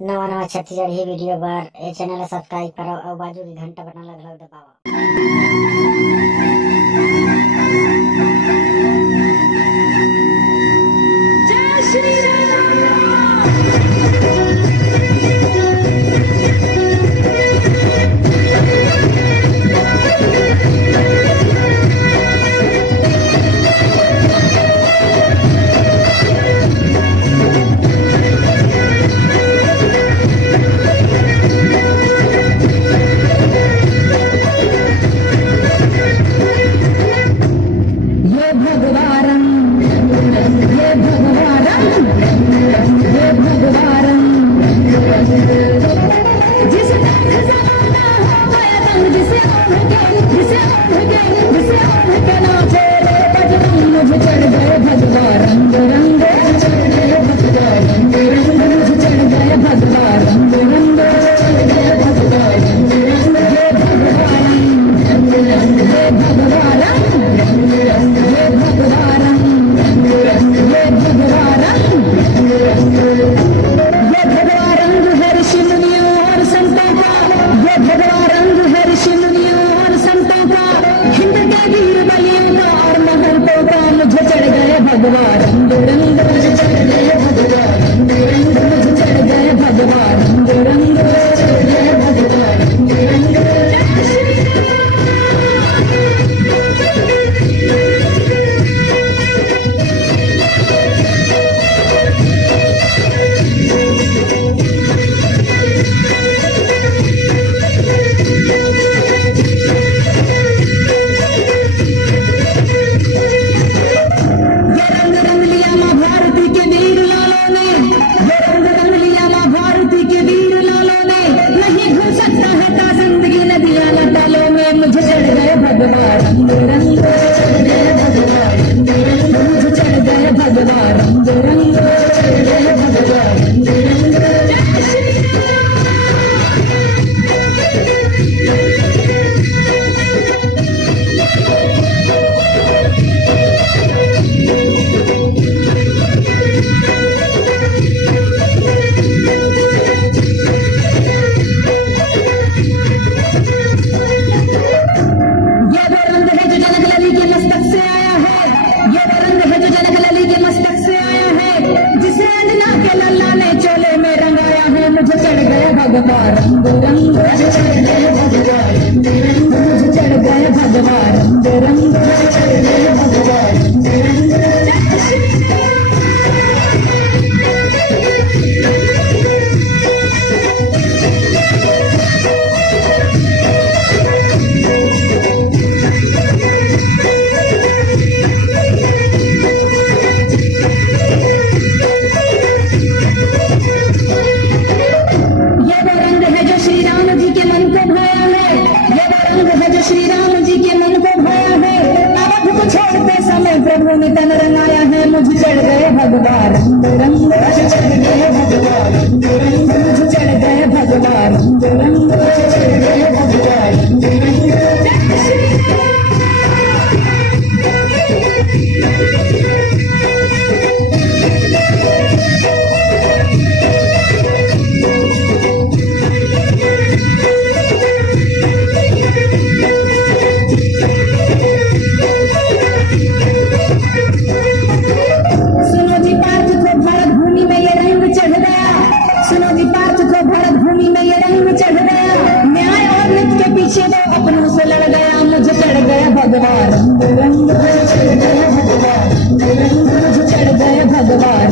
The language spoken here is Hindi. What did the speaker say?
नवा नवा छत्तीसगढ़ ही वीडियो बार ए चैनल ला सब्सक्राइब करो और बाजू की घंटा बटन ला घलो दबाओ। जय श्री तन रंगाया है, मुझे चढ़ गए भगवान रंग मुझे चढ़ गए भगवान मुझे चढ़ गए भगवान अपनों से लड़ गया, मुझे चढ़ गया भगवान रंग मुझे चढ़ गया भगवान